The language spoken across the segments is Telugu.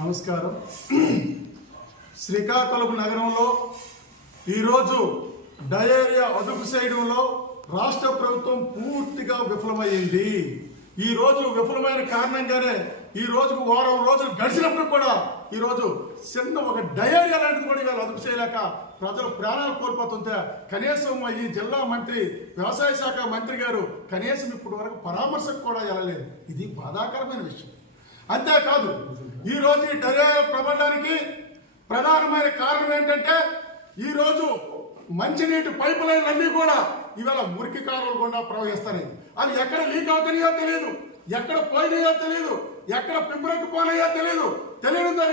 నమస్కారం. శ్రీకాకుళం నగరంలో ఈరోజు డయేరియా అదుపు చేయడంలో రాష్ట్ర ప్రభుత్వం పూర్తిగా విఫలమైంది. ఈ రోజు విఫలమైన కారణంగానే ఈ రోజుకు వారం రోజులు గడిచినప్పుడు కూడా ఈరోజు చిన్న ఒక డయేరియా లాంటిది కూడా ఇవాళ అదుపు చేయలేక ప్రజలు ప్రాణాలు కోల్పోతుంటే కనీసం ఈ జిల్లా మంత్రి వ్యవసాయ శాఖ మంత్రి గారు కనీసం ఇప్పటి వరకు పరామర్శకు కూడా వెళ్ళలేదు. ఇది బాధాకరమైన విషయం. అంతేకాదు ఈరోజు ఈ డయేరియా ప్రబలడానికి ప్రధానమైన కారణం ఏంటంటే ఈరోజు మంచినీటి పైపు లైన్లు అన్నీ కూడా ఇవాళ మురికి కాలువలు గుండా ప్రవహిస్తున్నాయి. అది ఎక్కడ లీక్ అవుతున్నాయో తెలియదు, ఎక్కడ పోయినాయో తెలియదు, ఎక్కడ పింపురెక్కి పోనాయో తెలియడంతో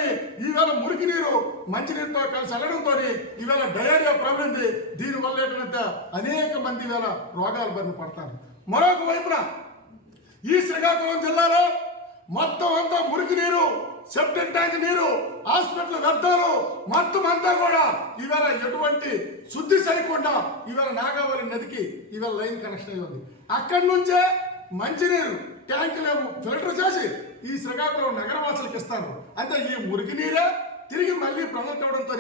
ఈవేళ మురికి నీరు మంచినీటితో కలిసి వెళ్ళడంతో ఈవేళ డయేరియా ప్రబలింది. దీనివల్ల ఏంటంటే అనేక మంది ఈవేళ రోగాలు బారిన పడతారు. మరొక వైపున ఈ శ్రీకాకుళం జిల్లాలో మొత్తం అంతా మురికి నీరు, సెప్టిక్ ట్యాంక్ నీరు, హాస్పిటల్ వ్యర్థాలు మొత్తం అంతా కూడా ఈవేళ ఎటువంటి శుద్ధి చేయకుండా ఈవేళ నాగావళి నదికి ఈవేళ లైన్ కనెక్షన్ అయి ఉంది. అక్కడి నుంచే మంచినీరు ట్యాంకులేమో ఫిల్టర్ చేసి ఈ శ్రీకాకుళం నగరవాసులకు ఇస్తారు. అంటే ఈ మురికి నీరే తిరిగి మళ్ళీ ప్రజలకు ఇవ్వడంతో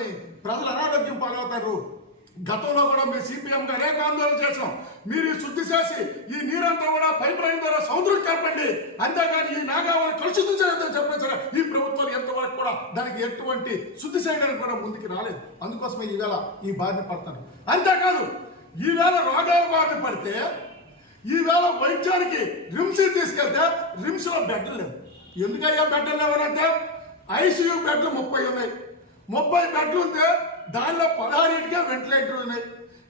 ప్రజలు అనారోగ్యం పాలవుతారు. గతంలో కూడా మేము సిపిఎంగా అనేక ఆందోళన చేసాం. మీరు శుద్ధి చేసి ఈ నీరంతా కూడా పైప్ లైన్ ద్వారా సముద్రం కలపండి, అంతేగాని ఈ నాగావళి కలుషితం చేయడం చెప్పేసారు. ఈ ప్రభుత్వాలు ఎంతవరకు కూడా దానికి ఎటువంటి శుద్ధి చేయడానికి కూడా ముందుకు రాలేదు. అందుకోసమే ఈవేళ ఈ బారిన పడతారు. అంతేకాదు ఈవేళ రోగాల బారిన పడితే ఈవేళ వైద్యానికి రిమ్స్ తీసుకెళ్తే రిమ్స్ లో బెడ్లు లేవు. ఎందుకయ్యా బెడ్లు లేవనంటే ఐసీయూ బెడ్లు 30 ఉన్నాయి. 30 బెడ్లు ఉంటే దానిలో 16 వెంటిలేటర్లు ఉన్నాయి.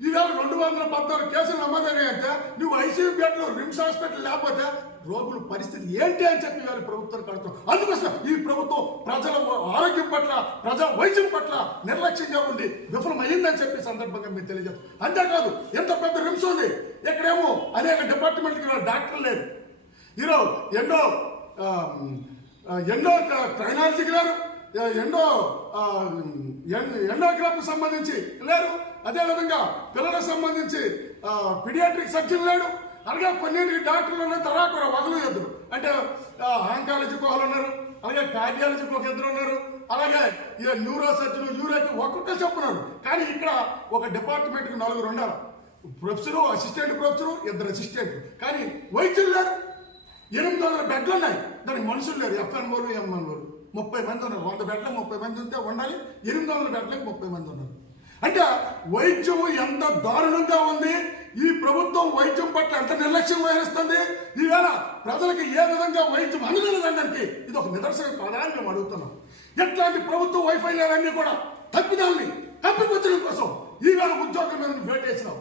ఈవేళ 214 కేసులు నమోదైనాయి అంటే నువ్వు ఐసీయూ బెడ్లు రిమ్స్ హాస్పిటల్ లేకపోతే రోగుల పరిస్థితి ఏంటి అని చెప్పి ఇవాళ ప్రభుత్వం కడుతాం. అందుకోసం ఈ ప్రభుత్వం ప్రజల ఆరోగ్యం పట్ల, ప్రజా వైద్యం పట్ల నిర్లక్ష్యంగా ఉండి విఫలమైందని చెప్పి సందర్భంగా మీరు తెలియజేస్తాం. అంతేకాదు ఎంత పెద్ద రిమ్స్ ఉంది, ఇక్కడేమో అనేక డిపార్ట్మెంట్కి డాక్టర్లు లేరు. ఈరోజు ఎన్నో ట్రైనాలజీకి లేరు, ఎండోగ్రాఫ్కి సంబంధించి లేరు, అదేవిధంగా పిల్లలకు సంబంధించి పీడియాట్రిక్ సర్జన్ లేడు. అలాగే కొన్నింటికి డాక్టర్లు ఉన్నారు, తరాకుర వదలు ఎదురు అంటే ఆంకాలజీకి ఒకరు ఉన్నారు, అలాగే కార్డియాలజీకి ఒక ఇద్దరు ఉన్నారు, అలాగే న్యూరో సర్జన్ యూరోకి ఒక్కొక్కరు చెప్పున్నారు. కానీ ఇక్కడ ఒక డిపార్ట్మెంట్కి 4 ఉన్నారు. ప్రొఫెసరు, అసిస్టెంట్ ప్రొఫెసరు, 2 అసిస్టెంట్లు. కానీ వైద్యులు లేరు. 800 బెడ్లు ఉన్నాయి, దానికి మనుషులు లేరు. ఎఫ్ఎన్ఓలు, ఎంఎన్ఓలు 30 మంది ఉన్నారు. 100 బెడ్లకు 30 మంది ఉంటే ఉండాలి, 800 బెడ్లకు 30 మంది ఉన్నారు. అంటే వైద్యం ఎంత దారుణంగా ఉంది. ఈ ప్రభుత్వం వైద్యం పట్ల ఎంత నిర్లక్ష్యం వహిస్తుంది. ఈవేళ ప్రజలకు ఏ విధంగా వైద్యం అందలేదనడానికి ఇది ఒక నిదర్శనం కాదా అని మేము అడుగుతున్నాం. ఎట్లాంటి ప్రభుత్వ వైఫల్యాలన్నీ కూడా తప్పిదాన్ని కప్పిపుచ్చడం కోసం ఈవేళ ఉద్యోగుల మీద వేటేసినాం,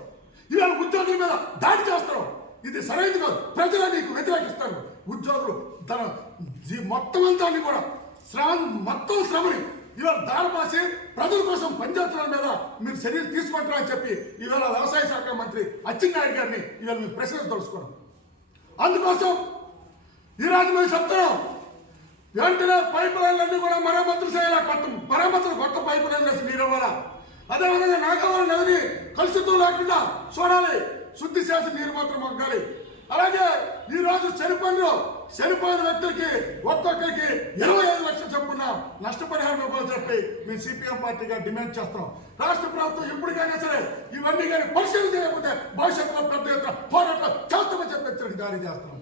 ఈవేళ ఉద్యోగుల మీద దాడి చేస్తున్నాం. ఇది సరైనది కాదు. ప్రజలు నీకు వ్యతిరేకిస్తారు. ఉద్యోగులు తన మొత్తం అంతా కూడా మొత్తం శ్రమని ఇవాళ దారిపాసి ప్రజల కోసం పనిచేస్తున్న మీద మీరు చర్యలు తీసుకుంటారా అని చెప్పి ఈవేళ వ్యవసాయ శాఖ మంత్రి అచ్చెన్నాయుడు గారిని ఇవాళ మేము ప్రశ్నలు తెలుసుకోవడం. అందుకోసం ఈరోజు మేము చెప్తున్నాం, వెంటనే పైపు లైన్లన్నీ కూడా మరమ్మతులు చేయాలి. కొత్త పైపు లైన్లు వేసి నీరు ఇవ్వాలా. అదేవిధంగా నాగావళి నదిని కలుషితం లేకుండా చూడాలి, శుద్ధి చేసి నీరు మాత్రం మొగ్గాలి. అలాగే ఈ రోజు చనిపోయిన వ్యక్తులకి ఒక్కొక్కరికి 25 లక్షలు చొప్పున నష్టపరిహారం ఇవ్వాలని చెప్పి మేము సిపిఎం పార్టీగా డిమాండ్ చేస్తున్నాం. రాష్ట్ర ప్రభుత్వం ఎప్పటికైనా సరే ఇవన్నీ కానీ పరిశీలన చేయకపోతే భవిష్యత్తులో పెద్ద ఎత్తున పోరాటం చేస్తామని చెప్పి హెచ్చరిక జారీ చేస్తున్నాం.